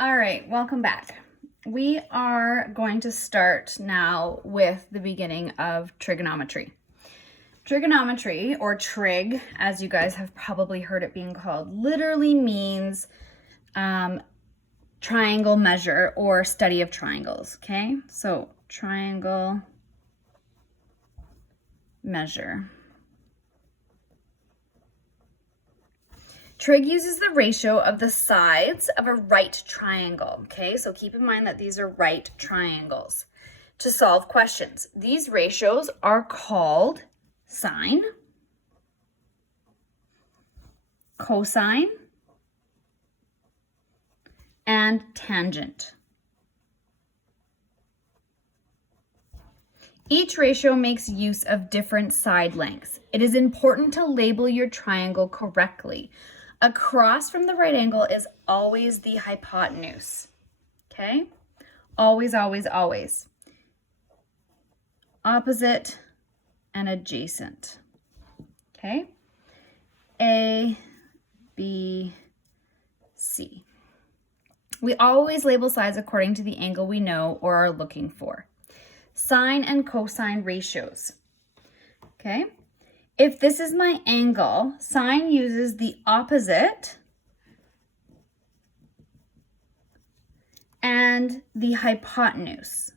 All right, welcome back. We are going to start now with the beginning of trigonometry. Trigonometry, or trig, as you guys have probably heard it being called, literally means triangle measure or study of triangles, okay? So triangle measure. Trig uses the ratio of the sides of a right triangle, okay? So keep in mind that these are right triangles to solve questions. These ratios are called sine, cosine, and tangent. Each ratio makes use of different side lengths. It is important to label your triangle correctly. Across from the right angle is always the hypotenuse, okay? Always, always, always. Opposite and adjacent, okay? A, B, C. We always label sides according to the angle we know or are looking for. Sine and cosine ratios, okay? If this is my angle, sine uses the opposite and the hypotenuse.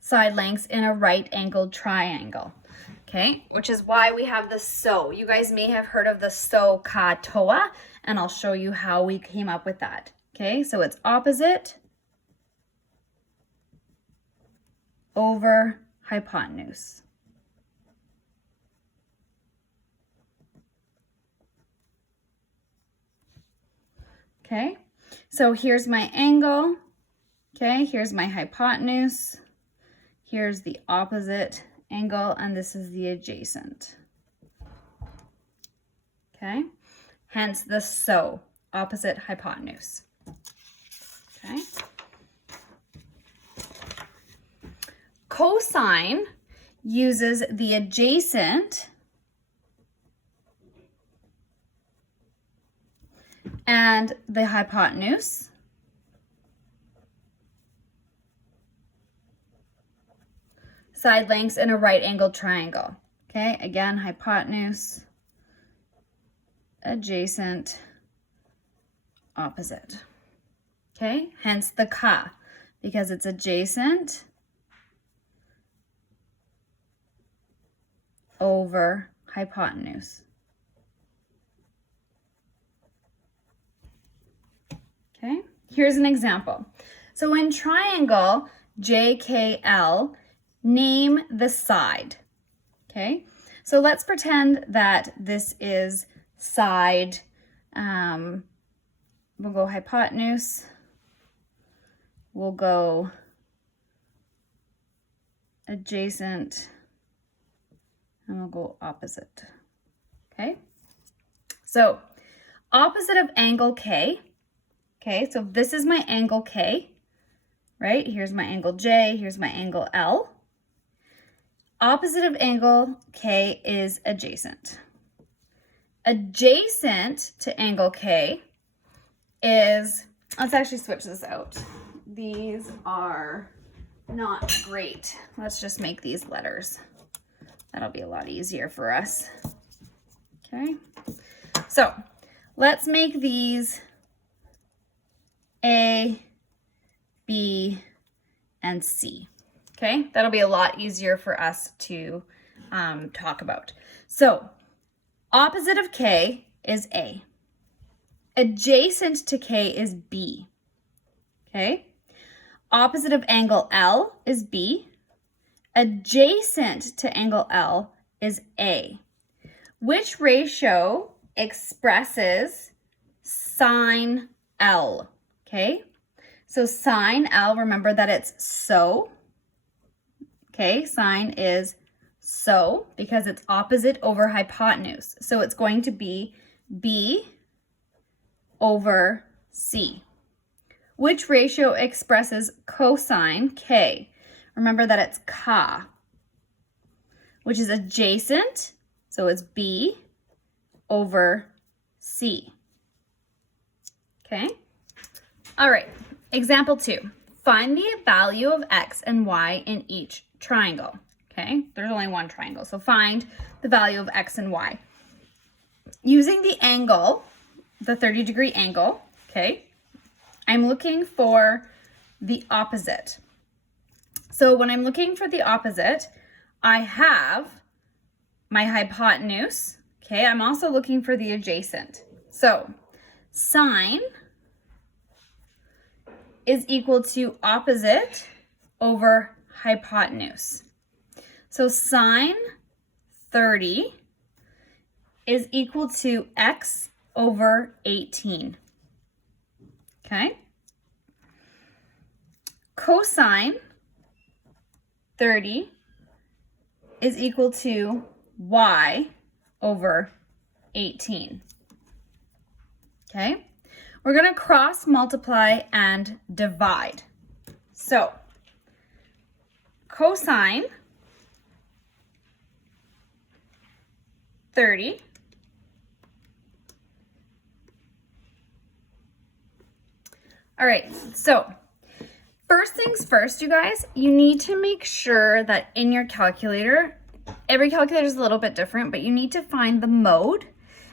Side lengths in a right-angled triangle, okay? Which is why we have the SO. You guys may have heard of the SOH, and I'll show you how we came up with that, okay? So it's opposite over hypotenuse. Okay, so here's my angle, okay, here's my hypotenuse, here's the opposite angle, and this is the adjacent. Okay, hence the SO, opposite hypotenuse. Okay. Cosine uses the adjacent and the hypotenuse. Side lengths in a right-angled triangle. Okay, again, hypotenuse, adjacent, opposite. Okay, hence the CAH, because it's adjacent over hypotenuse. Okay, here's an example. So in triangle JKL, name the side. Okay, so let's pretend that this is side, we'll go hypotenuse, we'll go adjacent, and we'll go opposite. Okay, so opposite of angle K. Okay, so this is my angle K, right? Here's my angle J, here's my angle L. Opposite of angle K is adjacent. Adjacent to angle K is, let's actually switch this out. These are not great. Let's just make these letters. That'll be a lot easier for us. Okay, so let's make these A, B, and C. Okay, that'll be a lot easier for us to talk about. So opposite of K is A. Adjacent to K is B. Okay, opposite of angle L is B. Adjacent to angle L is A. Which ratio expresses sine L? Okay, so sine L, remember that it's SO. Okay, sine is SO because it's opposite over hypotenuse. So it's going to be B over C. Which ratio expresses cosine K? Remember that it's CAH, which is adjacent, so it's B over C. Okay? All right, example 2. Find the value of x and y in each triangle. Okay, there's only one triangle, so find the value of x and y. Using the angle, the 30-degree angle, okay, I'm looking for the opposite. So when I'm looking for the opposite, I have my hypotenuse, okay, I'm also looking for the adjacent. So sine is equal to opposite over hypotenuse. So sine 30 is equal to x over 18. Okay? Cosine 30 is equal to y over 18. Okay? We're going to cross multiply and divide. So, cosine 30 all right, so first things first, you guys, you need to make sure that in your calculator, every calculator is a little bit different, but you need to find the mode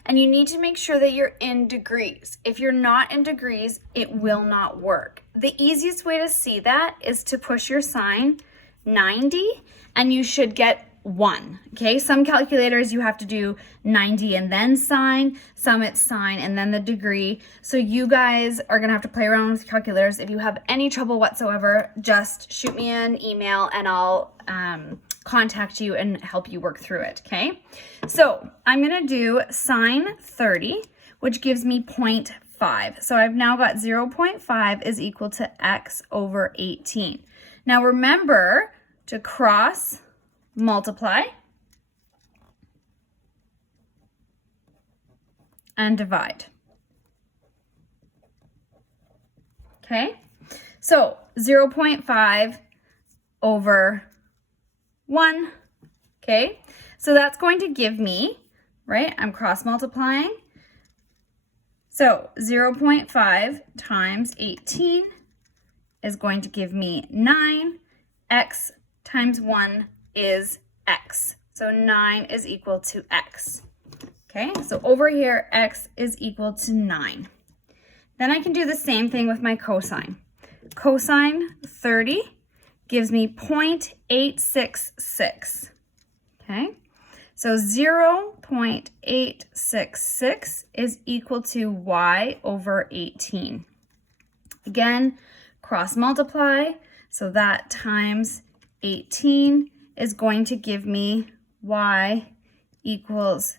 and you need to make sure that you're in degrees. If you're not in degrees, it will not work. The easiest way to see that is to push your sign 90 and you should get 1. Okay, some calculators you have to do 90 and then sine, some it's sine and then the degree. So you guys are gonna have to play around with calculators. If you have any trouble whatsoever, just shoot me an email and I'll contact you and help you work through it. Okay, so I'm gonna do sine 30, which gives me 0.5. So I've now got 0.5 is equal to x over 18. Now remember to cross multiply and divide. Okay, so 0.5 over 1. Okay, so that's going to give me, right, I'm cross multiplying. So 0.5 times 18 is going to give me 9. X times 1 is x. So 9 is equal to x. Okay, so over here, x is equal to 9. Then I can do the same thing with my cosine. Cosine 30 gives me 0.866. Okay, so 0.866 is equal to y over 18. Again, cross multiply, so that times 18 is going to give me y equals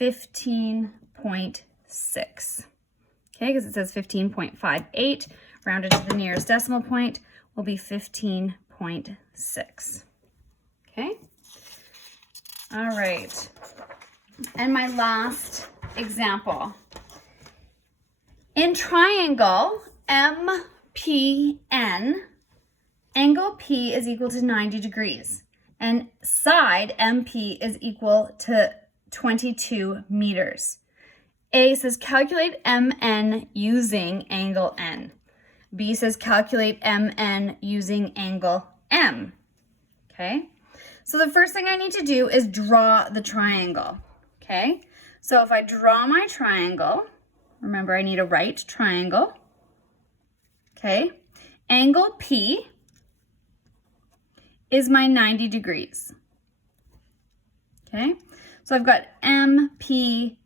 15.6. Okay, because it says 15.58, rounded to the nearest decimal point will be 15.6. Okay, all right. And my last example. In triangle MPN, angle P is equal to 90 degrees. And side MP is equal to 22 meters. A says calculate MN using angle N. B says calculate MN using angle M. Okay, so the first thing I need to do is draw the triangle. Okay, so if I draw my triangle, remember I need a right triangle. Okay, angle P is my 90 degrees. Okay, so I've got MPN.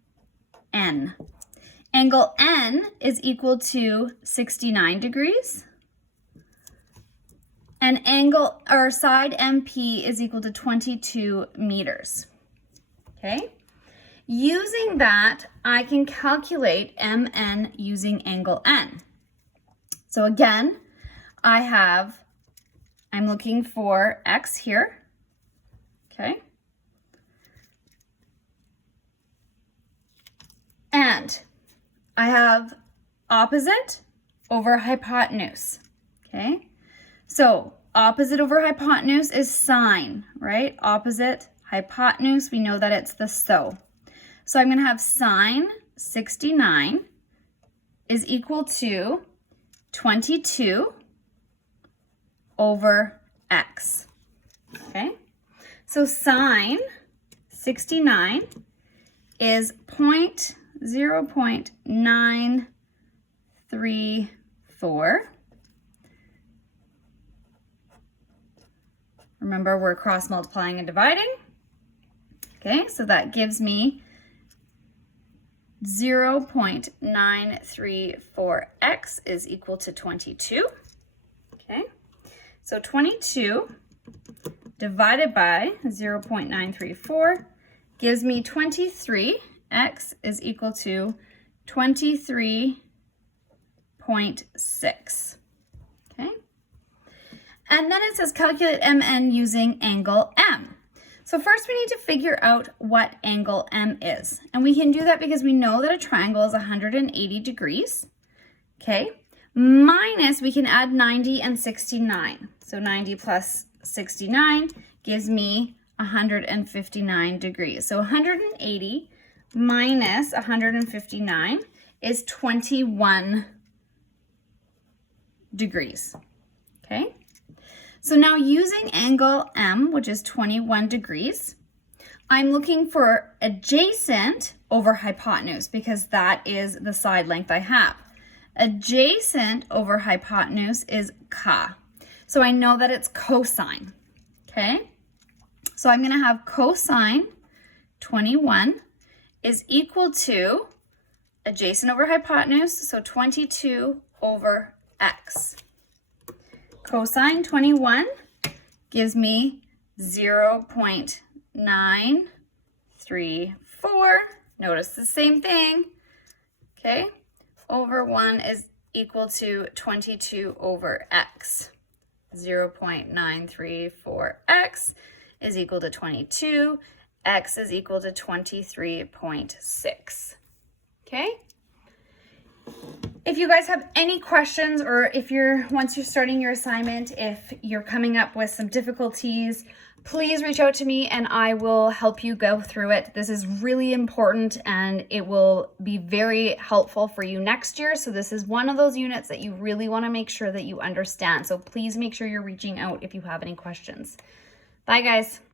Angle N is equal to 69 degrees. And angle or side MP is equal to 22 meters. Okay, using that, I can calculate MN using angle N. So again, I'm looking for X here, okay? And I have opposite over hypotenuse, okay? So opposite over hypotenuse is sine, right? Opposite hypotenuse, we know that it's the SOH. So I'm going to have sine 69 is equal to 22 over x. Okay, so sine 69 is 0.934. Remember, we're cross multiplying and dividing. Okay, so that gives me 0.934x is equal to 22. Okay, so 22 divided by 0.934 gives me 23. X is equal to 23.6. Okay, and then it says calculate MN using angle M. So first we need to figure out what angle M is. And we can do that because we know that a triangle is 180 degrees. Okay, minus we can add 90 and 69. So 90 plus 69 gives me 159 degrees. So 180 minus 159 is 21 degrees. Okay, so now using angle M, which is 21 degrees, I'm looking for adjacent over hypotenuse because that is the side length I have. Adjacent over hypotenuse is CAH. So I know that it's cosine. Okay, so I'm going to have cosine 21 is equal to adjacent over hypotenuse, so 22 over x. Cosine 21 gives me 0.934. Notice the same thing. Okay, over 1 is equal to 22 over x. 0.934x is equal to 22. X is equal to 23.6. Okay? If you guys have any questions, or if once you're starting your assignment, if you're coming up with some difficulties, please reach out to me and I will help you go through it. This is really important and it will be very helpful for you next year. So this is one of those units that you really want to make sure that you understand. So please make sure you're reaching out if you have any questions. Bye, guys.